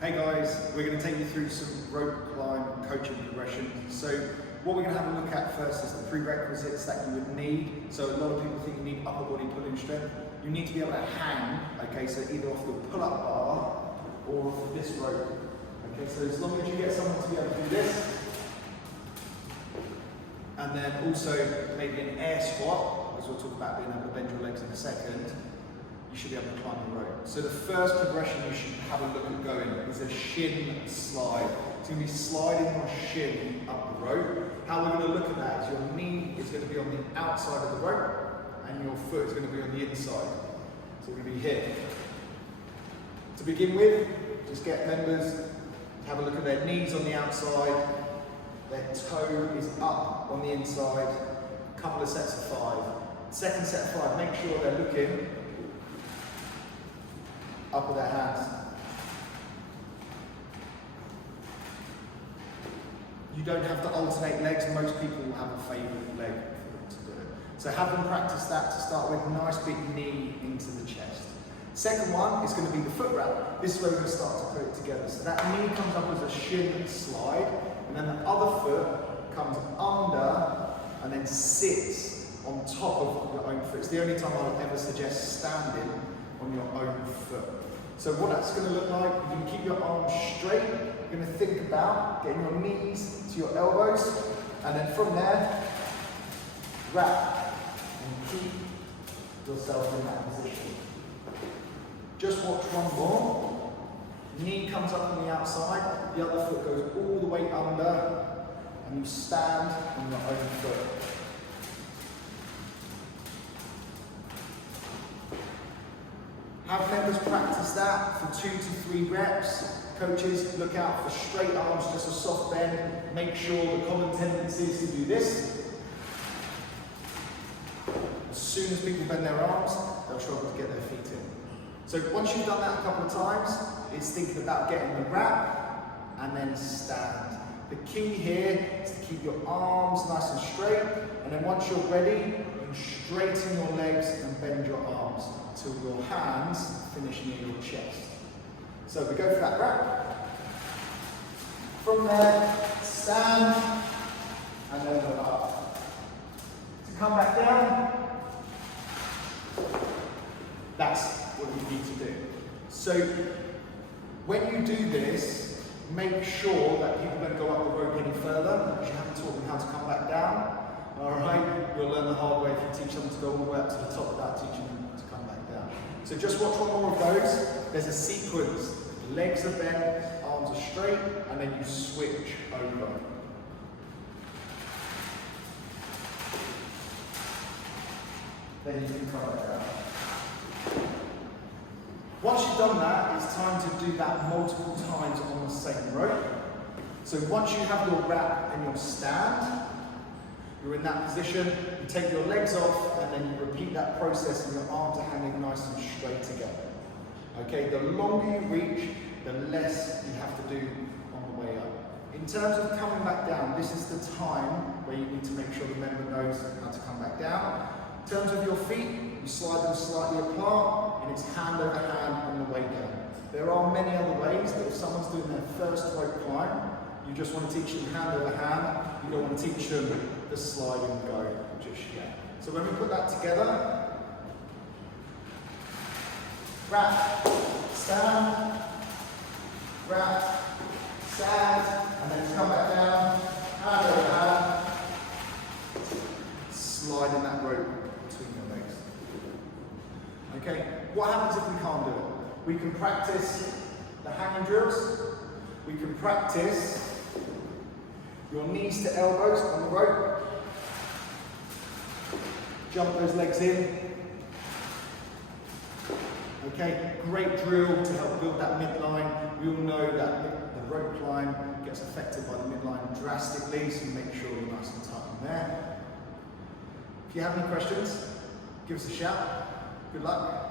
Hey guys, we're going to take you through some rope climb coaching progression. So what we're going to have a look at first is the prerequisites that you would need. So a lot of people think you need upper body pulling strength. You need to be able to hang, okay, so either off the pull-up bar or off of this rope. Okay, so as long as you get someone to be able to do this, and then also maybe an air squat, because we'll talk about being able to bend your legs in a second, you should be able to climb the rope. So the first progression you should have a look at going is a shin slide. It's going to be sliding your shin up the rope. How we're going to look at that is your knee is going to be on the outside of the rope and your foot is going to be on the inside. So we're going to be here. To begin with, just get members to have a look at their knees on the outside, their toe is up on the inside, a couple of sets of 5. Second set of 5, make sure they're looking up with their hands. You don't have to alternate legs. Most people will have a favourite leg for them to do it. So have them practice that to start with. Nice big knee into the chest. Second one is going to be the foot wrap. This is where we're going to start to put it together. So that knee comes up as a shin slide, and then the other foot comes under and then sits on top of your own foot. It's the only time I would ever suggest standing on your own foot. So what that's going to look like, you can keep your arms straight. You're going to think about getting your knees to your elbows, and then from there, wrap and keep yourself in that position. Just watch one more. Knee comes up on the outside, the other foot goes all the way under, and you stand on your own foot. Have members practice that for 2 to 3 reps. Coaches, look out for straight arms, just a soft bend. Make sure the common tendency is to do this. As soon as people bend their arms, they'll struggle to get their feet in. So once you've done that a couple of times, it's thinking about getting the wrap and then stand. The key here is to keep your arms nice and straight, and then once you're ready, you straighten your legs and bend your arms till your hands finish near your chest. So we go for that wrap. From there, stand, and then go up. To come back down, that's what you need to do. So when you do this, make sure that people don't go up the rope any further, because you haven't taught them how to come back down. Alright, you'll learn the hard way if you teach them to go all the way up to the top without teaching them to come back down. So just watch one more of those. There's a sequence. Legs are bent, arms are straight, and then you switch over. Then you can come back down. Once you've done that, it's time to do that multiple times on the same rope. So once you have your wrap and your stand, you're in that position, you take your legs off, and then you repeat that process and your arms are hanging nice and straight together. Okay, the longer you reach, the less you have to do on the way up. In terms of coming back down, this is the time where you need to make sure the member knows how to come back down. In terms of your feet, you slide them slightly apart, and it's hand over hand on the way down. There are many other ways, but if someone's doing their first rope climb, you just want to teach them hand over hand. You don't want to teach them the slide and go just yet. So when we put that together, wrap, stand, wrap, stand, and then come back down, hand over hand, slide in that rope between your legs. Okay, what happens if we can't do it? We can practice the hanging drills. We can practice your knees to elbows on the rope. Jump those legs in. Okay, great drill to help build that midline. We all know that the rope climb gets affected by the midline drastically, so make sure you're nice and tight in there. If you have any questions, give us a shout. Good luck.